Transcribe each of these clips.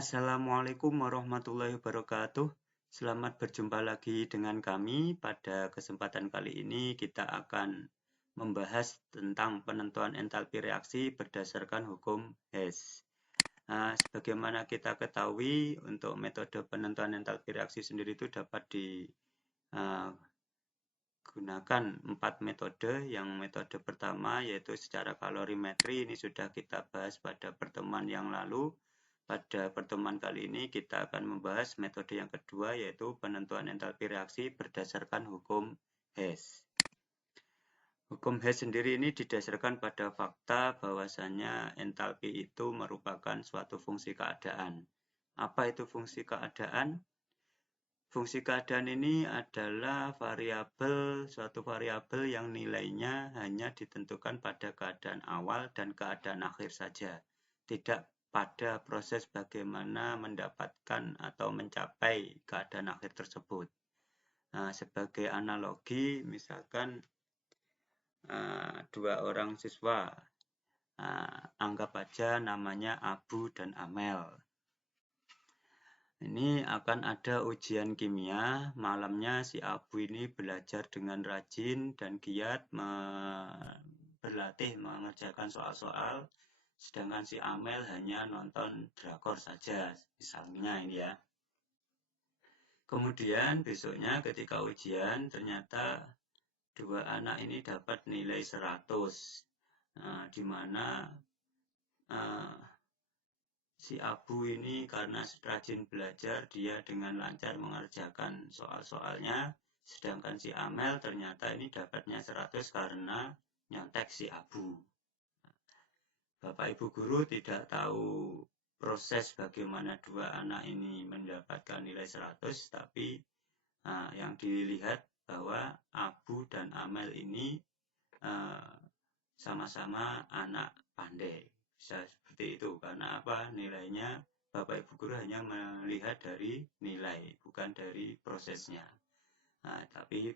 Assalamualaikum warahmatullahi wabarakatuh. Selamat berjumpa lagi dengan kami. Pada kesempatan kali ini kita akan membahas tentang penentuan entalpi reaksi berdasarkan hukum Hess. Sebagaimana kita ketahui, untuk metode penentuan entalpi reaksi sendiri itu dapat digunakan 4 metode. Yang metode pertama yaitu secara kalorimetri, ini sudah kita bahas pada pertemuan yang lalu. Pada pertemuan kali ini kita akan membahas metode yang kedua yaitu penentuan entalpi reaksi berdasarkan hukum Hess. Hukum Hess sendiri ini didasarkan pada fakta bahwasannya entalpi itu merupakan suatu fungsi keadaan. Apa itu fungsi keadaan? Fungsi keadaan ini adalah suatu variabel yang nilainya hanya ditentukan pada keadaan awal dan keadaan akhir saja, tidak pada proses bagaimana mendapatkan atau mencapai keadaan akhir tersebut. Sebagai analogi, misalkan dua orang siswa, anggap aja namanya Abu dan Amel. Ini akan ada ujian kimia. Malamnya si Abu ini belajar dengan rajin dan giat berlatih mengerjakan soal-soal, sedangkan si Amel hanya nonton drakor saja, misalnya ini ya. Kemudian besoknya ketika ujian ternyata dua anak ini dapat nilai 100, di mana si Abu ini karena rajin belajar, dia dengan lancar mengerjakan soal-soalnya, sedangkan si Amel ternyata ini dapatnya 100 karena nyontek si Abu. Bapak Ibu guru tidak tahu proses bagaimana dua anak ini mendapatkan nilai 100, tapi yang dilihat bahwa Abu dan Amel ini sama-sama anak pandai. Bisa seperti itu, karena apa? Nilainya Bapak Ibu guru hanya melihat dari nilai, bukan dari prosesnya. Tapi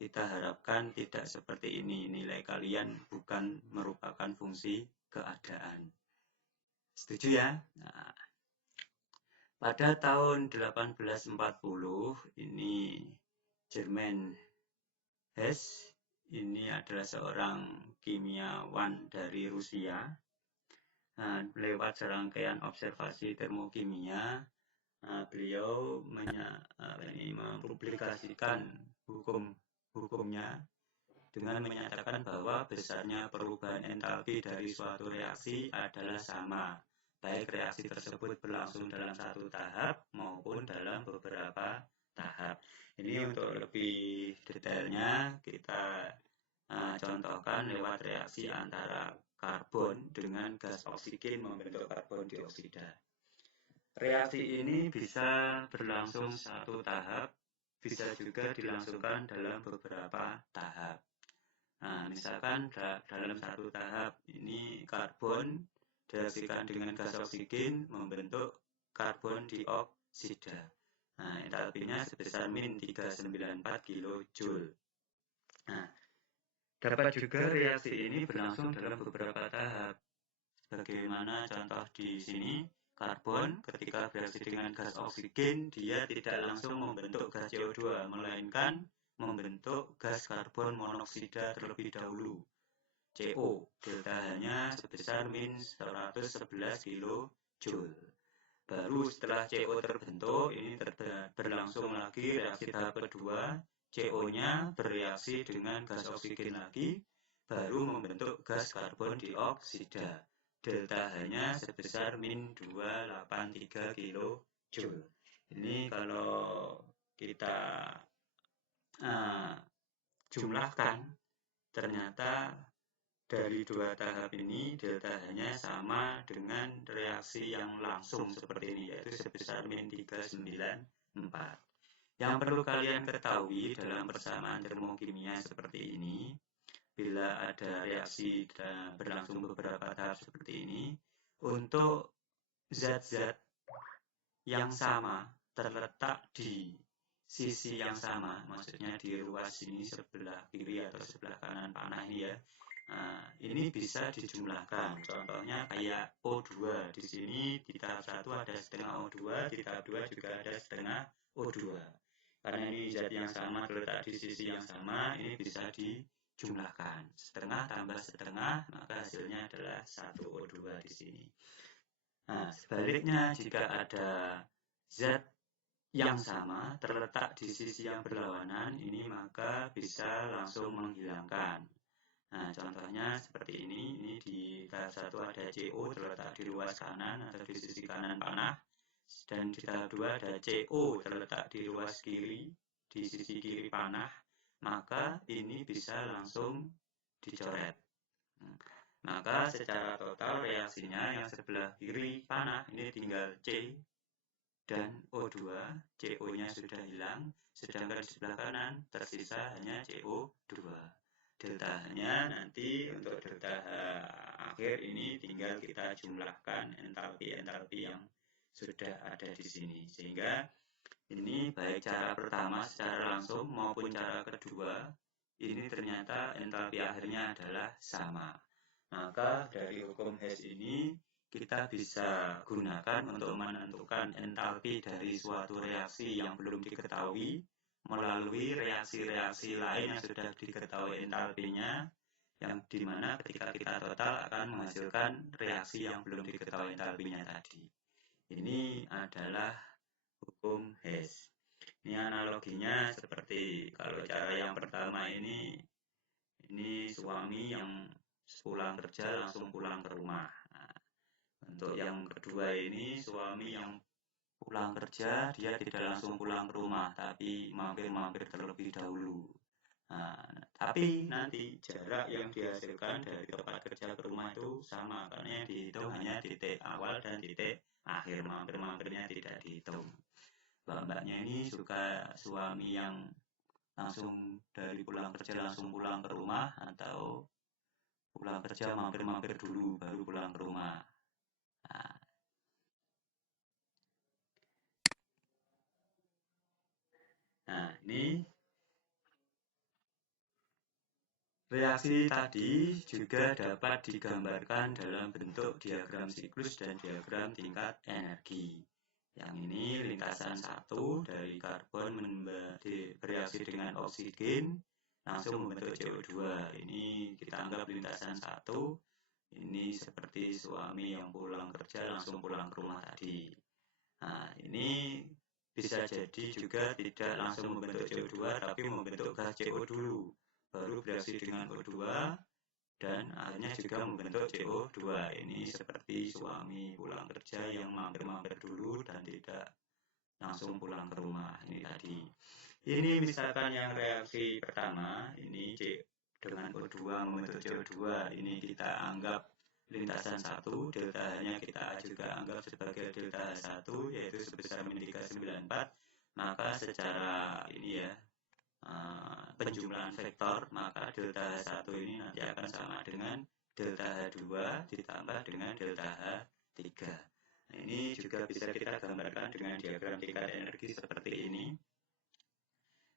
kita harapkan tidak seperti ini. Nilai kalian bukan merupakan fungsi keadaan. Setuju ya? Pada tahun 1840, ini Germain Hess, ini adalah seorang kimiawan dari Rusia. Lewat serangkaian observasi termokimia, beliau mempublikasikan hukumnya dengan menyatakan bahwa besarnya perubahan entalpi dari suatu reaksi adalah sama, baik reaksi tersebut berlangsung dalam satu tahap maupun dalam beberapa tahap. Ini untuk lebih detailnya kita contohkan lewat reaksi antara karbon dengan gas oksigen membentuk karbon dioksida. Reaksi ini bisa berlangsung satu tahap, bisa juga dilangsungkan dalam beberapa tahap. Misalkan dalam satu tahap ini karbon direaksikan dengan gas oksigen membentuk karbon dioksida. Entalpinya sebesar min 394 kJ. Dapat juga reaksi ini berlangsung dalam beberapa tahap. Bagaimana contoh di sini, karbon ketika bereaksi dengan gas oksigen, dia tidak langsung membentuk gas CO2, melainkan membentuk gas karbon monoksida terlebih dahulu, CO. Delta H-nya sebesar min 111 kJ. Baru setelah CO terbentuk, ini berlangsung lagi reaksi tahap kedua, CO-nya bereaksi dengan gas oksigen lagi, baru membentuk gas karbon dioksida. Delta H-nya sebesar min 283 kJ. Ini kalau kita jumlahkan, ternyata dari dua tahap ini delta H-nya sama dengan reaksi yang langsung seperti ini, yaitu sebesar min 394. Yang perlu kalian ketahui dalam persamaan termokimia seperti ini, bila ada reaksi berlangsung beberapa tahap seperti ini, untuk zat-zat yang sama terletak di sisi yang sama, maksudnya di ruas ini sebelah kiri atau sebelah kanan panah ini ya, Nah, ini bisa dijumlahkan. Contohnya kayak O2. Di sini di tahap 1 ada setengah O2, di tahap 2 juga ada setengah O2. Karena ini zat yang sama terletak di sisi yang sama, ini bisa dijumlahkan. Setengah tambah setengah, maka hasilnya adalah 1O2 di sini. Nah, sebaliknya jika ada zat yang sama terletak di sisi yang berlawanan, ini maka bisa langsung menghilangkan. Nah, contohnya seperti ini di tahap 1 ada CO terletak di ruas kanan atau di sisi kanan panah, dan di tahap 2 ada CO terletak di ruas kiri, di sisi kiri panah, maka ini bisa langsung dicoret. Maka secara total reaksinya yang sebelah kiri panah ini tinggal C dan O2, CO-nya sudah hilang, sedangkan di sebelah kanan tersisa hanya CO2. Delta-nya nanti untuk delta akhir ini tinggal kita jumlahkan entalpi-entalpi yang sudah ada di sini. Sehingga ini baik cara pertama secara langsung maupun cara kedua, ini ternyata entalpi akhirnya adalah sama. Maka dari hukum Hess ini kita bisa gunakan untuk menentukan entalpi dari suatu reaksi yang belum diketahui melalui reaksi-reaksi lain yang sudah diketahui entalpinya, yang dimana ketika kita total akan menghasilkan reaksi yang belum diketahui entalpinya tadi. Ini adalah hukum Hess. Ini analoginya seperti kalau cara yang pertama ini suami yang pulang kerja langsung pulang ke rumah. Nah, untuk yang kedua ini suami yang pulang kerja, dia tidak langsung pulang ke rumah, tapi mampir-mampir terlebih dahulu. Nah, tapi nanti jarak yang dihasilkan dari tempat kerja ke rumah itu sama, karena yang dihitung hanya titik awal dan titik akhir, mampir-mampirnya tidak dihitung. Mbak-mbaknya ini suka suami yang langsung dari pulang kerja langsung pulang ke rumah, atau pulang kerja mampir-mampir dulu baru pulang ke rumah. Nah, ini reaksi tadi juga dapat digambarkan dalam bentuk diagram siklus dan diagram tingkat energi. Yang ini lintasan 1 dari karbon bereaksi dengan oksigen langsung membentuk CO2. Ini kita anggap lintasan 1. Ini seperti suami yang pulang kerja langsung pulang ke rumah tadi. Nah, ini bisa jadi juga tidak langsung membentuk CO2 tapi membentuk gas CO dulu, baru bereaksi dengan O2 dan akhirnya juga membentuk CO2. Ini seperti suami pulang kerja yang mampir-mampir dulu dan tidak langsung pulang ke rumah ini tadi. Ini misalkan yang reaksi pertama, ini C dengan O2 membentuk CO2, ini kita anggap lintasan 1, delta-nya kita juga anggap sebagai delta H1, yaitu sebesar min 394. Maka secara ini ya, penjumlahan vektor, maka delta H1 ini nanti akan sama dengan delta H2 ditambah dengan delta H3. Nah, ini juga bisa kita gambarkan dengan diagram tingkat energi seperti ini.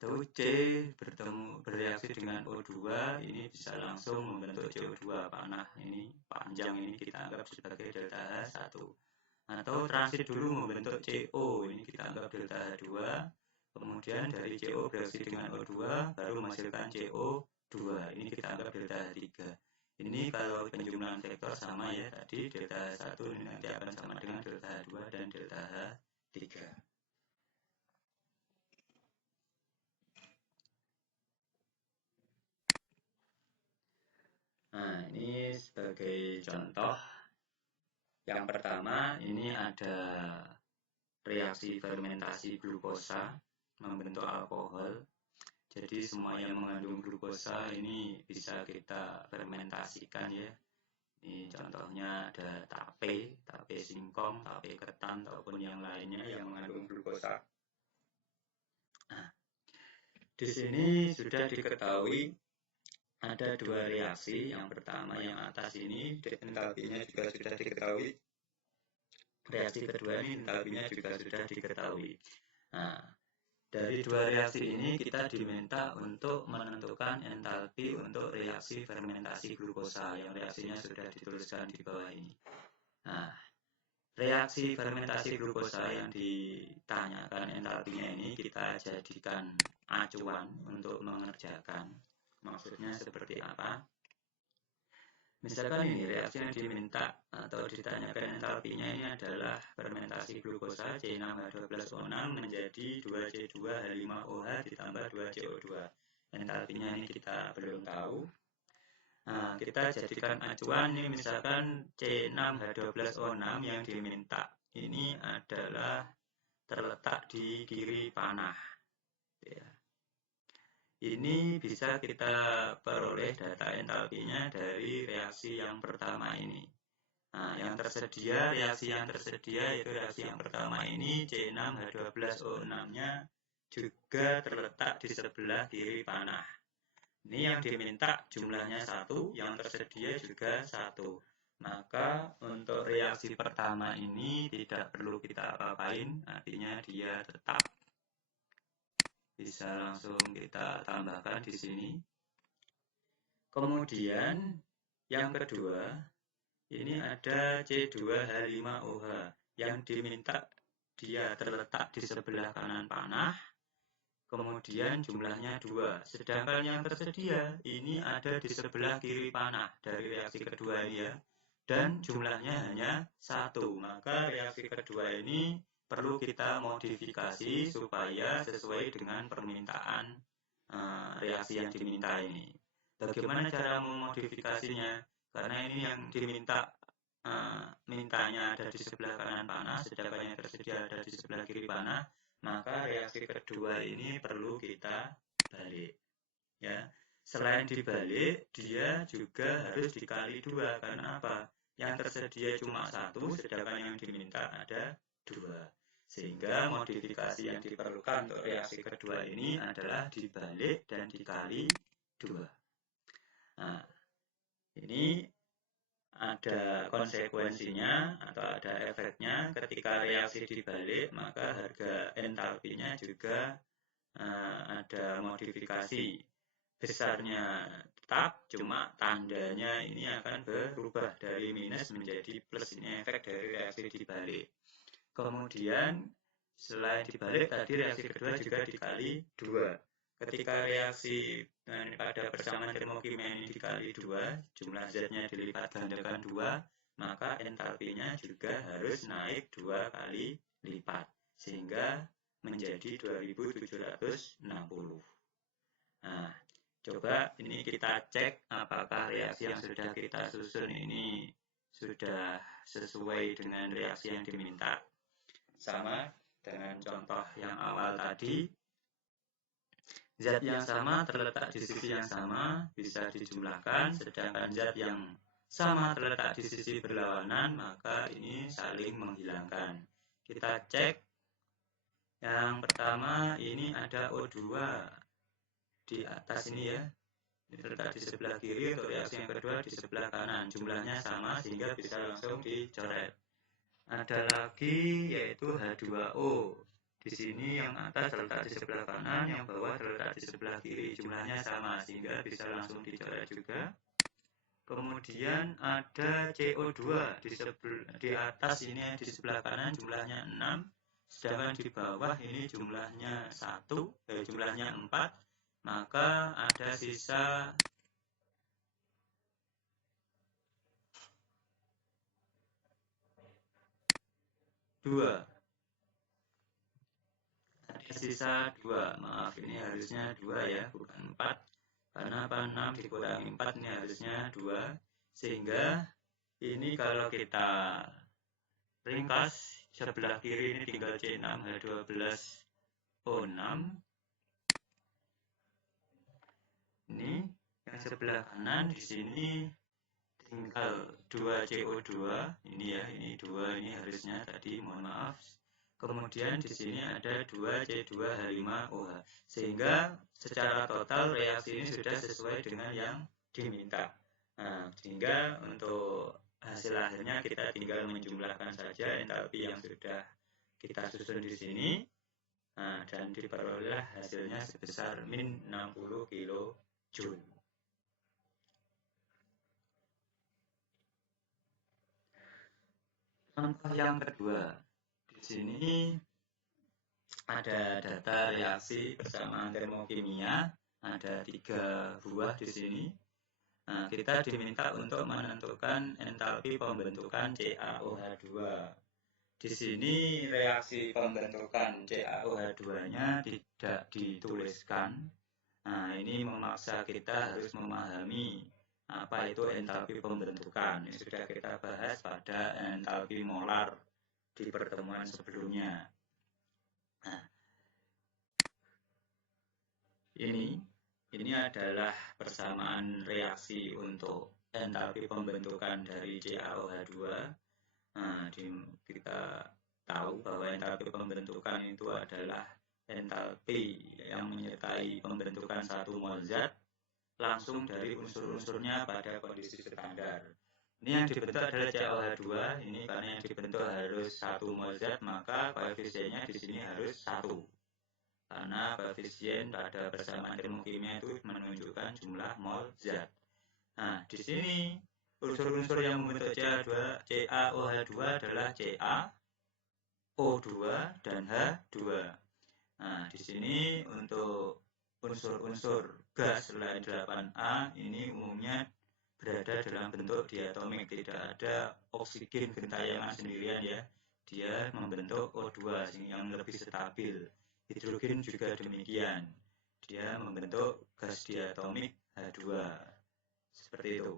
Tuh C bereaksi dengan O2, ini bisa langsung membentuk CO2 panah ini panjang, ini kita anggap sebagai delta H1. Atau transit dulu membentuk CO, ini kita anggap delta H2. Kemudian dari CO bereaksi dengan O2 baru menghasilkan CO2, ini kita anggap delta H3. Ini kalau penjumlahan vektor sama ya, tadi delta H1 ini nanti akan sama dengan delta H2 dan delta H3. Nah, ini sebagai contoh. Yang pertama, ini ada reaksi fermentasi glukosa membentuk alkohol. Jadi semua yang mengandung glukosa ini bisa kita fermentasikan ya. Ini contohnya ada tape singkong, tape ketan, ataupun yang lainnya yang mengandung glukosa. Nah, di sini sudah diketahui ada dua reaksi. Yang pertama yang atas ini entalpinya juga sudah diketahui. Reaksi kedua ini entalpinya juga sudah diketahui. Nah, Dari dua reaksi ini kita diminta untuk menentukan entalpi untuk reaksi fermentasi glukosa yang reaksinya sudah dituliskan di bawah ini. Nah, reaksi fermentasi glukosa yang ditanyakan entalpinya ini kita jadikan acuan untuk mengerjakan. Maksudnya seperti apa? Misalkan ini reaksi yang diminta atau ditanyakan entalpinya ini adalah fermentasi glukosa C6H12O6 menjadi 2C2H5OH ditambah 2CO2. Entalpinya ini kita belum tahu. Nah, kita jadikan acuan ini misalkan C6H12O6 yang diminta ini adalah terletak di kiri panah. Ya. Ini bisa kita peroleh data entalpinya dari reaksi yang pertama ini. Nah, reaksi yang tersedia yaitu reaksi yang pertama ini C6H12O6-nya juga terletak di sebelah kiri panah. Ini yang diminta jumlahnya 1, yang tersedia juga 1. Maka untuk reaksi pertama ini tidak perlu kita apa-apain, artinya dia tetap. Bisa langsung kita tambahkan di sini. Kemudian yang kedua, ini ada C2H5OH yang diminta dia terletak di sebelah kanan panah. Kemudian jumlahnya 2. Sedangkan yang tersedia ini ada di sebelah kiri panah dari reaksi kedua ini ya. Dan jumlahnya hanya 1. Maka reaksi kedua ini perlu kita modifikasi supaya sesuai dengan permintaan reaksi yang diminta ini. Bagaimana cara memodifikasinya? Karena ini yang diminta mintanya ada di sebelah kanan panah, sedangkan yang tersedia ada di sebelah kiri panah, maka reaksi kedua ini perlu kita balik. Ya, selain dibalik, dia juga harus dikali 2. Karena apa? Yang tersedia cuma 1, sedangkan yang diminta ada 2. Sehingga modifikasi yang diperlukan untuk reaksi kedua ini adalah dibalik dan dikali 2. Nah, ini ada konsekuensinya atau ada efeknya. Ketika reaksi dibalik, maka harga entalpinya juga ada modifikasi. Besarnya tetap, cuma tandanya ini akan berubah dari minus menjadi plus. Ini efek dari reaksi dibalik. Kemudian selain dibalik tadi reaksi kedua juga dikali 2. Ketika reaksi pada persamaan termokimia ini dikali 2, jumlah zatnya dilipat gandakan 2, maka entalpinya juga harus naik 2 kali lipat sehingga menjadi 2760. Nah, coba ini kita cek apakah reaksi yang sudah kita susun ini sudah sesuai dengan reaksi yang diminta. Sama dengan contoh yang awal tadi, zat yang sama terletak di sisi yang sama bisa dijumlahkan, sedangkan zat yang sama terletak di sisi berlawanan, maka ini saling menghilangkan. Kita cek. Yang pertama ini ada O2 di atas ini ya. Ini terletak di sebelah kiri, untuk reaksi yang kedua di sebelah kanan. Jumlahnya sama sehingga bisa langsung dicoret. Ada lagi yaitu H2O. Di sini yang atas terletak di sebelah kanan, yang bawah terletak di sebelah kiri. Jumlahnya sama sehingga bisa langsung dicoret juga. Kemudian ada CO2 di atas ini di sebelah kanan jumlahnya 6, sedangkan di bawah ini jumlahnya 4, maka ada sisa 2. Ada sisa 2. Maaf, ini harusnya 2 ya, bukan 4. Karena 6 dikurangi 4 ini harusnya 2. Sehingga ini kalau kita ringkas, sebelah kiri ini tinggal C6H12O6. Ini yang sebelah kanan di sini tinggal 2CO2, ini ya, ini 2, ini harusnya tadi, mohon maaf. Kemudian di sini ada 2C2H5OH. Sehingga secara total reaksi ini sudah sesuai dengan yang diminta. Nah, sehingga untuk hasil akhirnya kita tinggal menjumlahkan saja entalpi yang sudah kita susun di sini. Nah, dan diperoleh hasilnya sebesar min 60 kJ. Contoh yang kedua, di sini ada data reaksi persamaan termokimia, ada 3 buah di sini. Nah, kita diminta untuk menentukan entalpi pembentukan CaOH2. Di sini reaksi pembentukan CaOH2-nya tidak dituliskan. Nah, ini memaksa kita harus memahami apa itu entalpi pembentukan. Ini sudah kita bahas pada entalpi molar di pertemuan sebelumnya. Nah, ini adalah persamaan reaksi untuk entalpi pembentukan dari CaOH2. Nah, kita tahu bahwa entalpi pembentukan itu adalah entalpi yang menyertai pembentukan 1 mol zat langsung dari unsur-unsurnya pada kondisi standar. Ini yang dibentuk adalah CaOH2. Ini karena yang dibentuk harus 1 mol zat, maka koefisiennya di sini harus 1. Karena koefisien pada persamaan termokimia itu menunjukkan jumlah mol zat. Nah, di sini unsur-unsur yang membentuk CaOH2 adalah Ca, O2, dan H2. Nah, di sini untuk unsur-unsur gas selain 8A ini umumnya berada dalam bentuk diatomik, tidak ada oksigen gentayangan sendirian ya. Dia membentuk O2 yang lebih stabil. Hidrogen juga demikian. Dia membentuk gas diatomik H2. Seperti itu.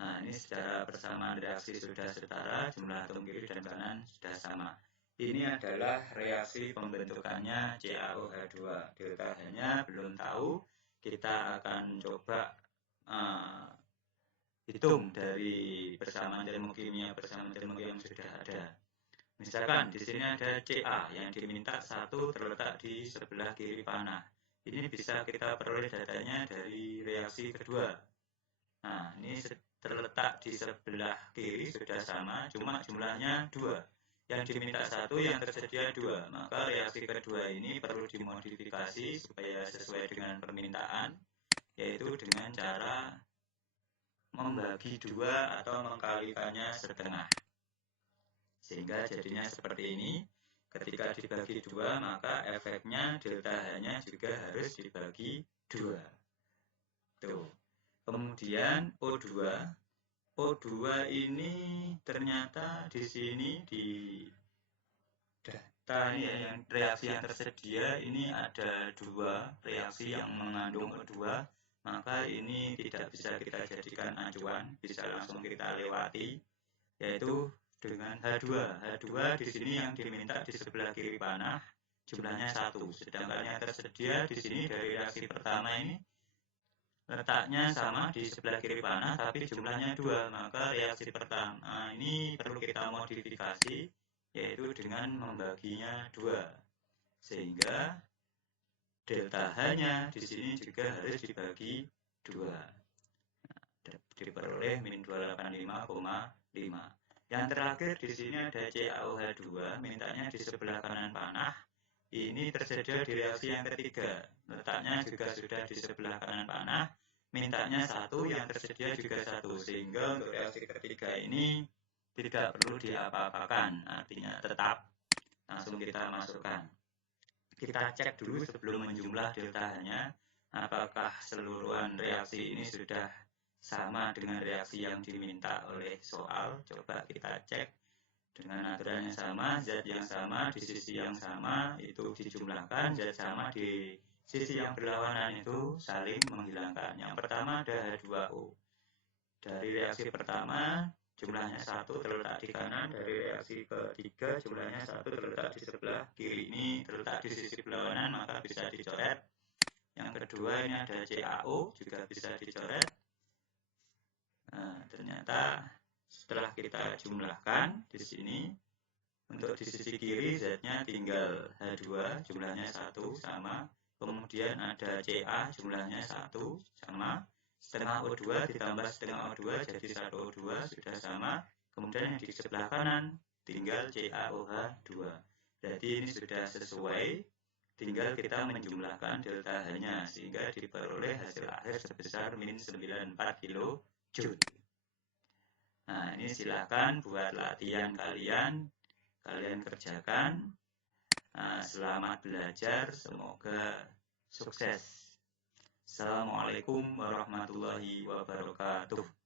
Nah, ini secara persamaan reaksi sudah setara, jumlah atom kiri dan kanan sudah sama. Ini adalah reaksi pembentukannya CaOH2. Delta H-nya belum tahu. Kita akan coba hitung dari persamaan termokimia yang sudah ada. Misalkan di sini ada Ca yang diminta 1 terletak di sebelah kiri panah. Ini bisa kita peroleh datanya dari reaksi kedua. Nah, ini terletak di sebelah kiri sudah sama, cuma jumlahnya 2. Yang diminta 1, yang tersedia 2. Maka reaksi kedua ini perlu dimodifikasi supaya sesuai dengan permintaan, yaitu dengan cara membagi 2 atau mengkalikannya setengah. Sehingga jadinya seperti ini. Ketika dibagi 2, maka efeknya delta H-nya juga harus dibagi 2. Tuh. Kemudian O2 ini ternyata di sini di data ini ya, yang reaksi yang tersedia ini ada 2 reaksi yang mengandung O2, maka ini tidak bisa kita jadikan acuan, bisa langsung kita lewati, yaitu dengan H2. H2 di sini yang diminta di sebelah kiri panah jumlahnya 1, sedangkan yang tersedia di sini dari reaksi pertama ini letaknya sama di sebelah kiri panah tapi jumlahnya 2, maka reaksi pertama ini perlu kita modifikasi, yaitu dengan membaginya 2, sehingga delta H-nya di sini juga harus dibagi 2. Diperoleh min 285,5. Yang terakhir di sini ada CaOH2, mintanya di sebelah kanan panah. Ini tersedia di reaksi yang ketiga, letaknya juga sudah di sebelah kanan panah, mintanya 1, yang tersedia juga 1, sehingga untuk reaksi ketiga ini tidak perlu diapa-apakan, artinya tetap langsung kita masukkan. Kita cek dulu sebelum menjumlah delta H-nya, apakah seluruhan reaksi ini sudah sama dengan reaksi yang diminta oleh soal. Coba kita cek. Dengan aturan yang sama, zat yang sama di sisi yang sama itu dijumlahkan, zat sama di sisi yang berlawanan itu saling menghilangkan. Yang pertama ada H2O. Dari reaksi pertama jumlahnya 1 terletak di kanan, dari reaksi ketiga jumlahnya 1 terletak di sebelah kiri. Ini terletak di sisi berlawanan, maka bisa dicoret. Yang kedua ini ada CaO, juga bisa dicoret. Nah, ternyata setelah kita jumlahkan di sini, untuk di sisi kiri Z-nya tinggal H2, jumlahnya 1 sama. Kemudian ada Ca, jumlahnya 1 sama. Setengah O2 ditambah setengah O2 jadi 1 O2 sudah sama. Kemudian yang di sebelah kanan tinggal CaOH2. Jadi ini sudah sesuai. tinggal kita menjumlahkan delta H-nya sehingga diperoleh hasil akhir sebesar min 94 kilojoule. Nah, ini silakan buat latihan kalian kerjakan. Nah, selamat belajar, semoga sukses. Assalamualaikum warahmatullahi wabarakatuh.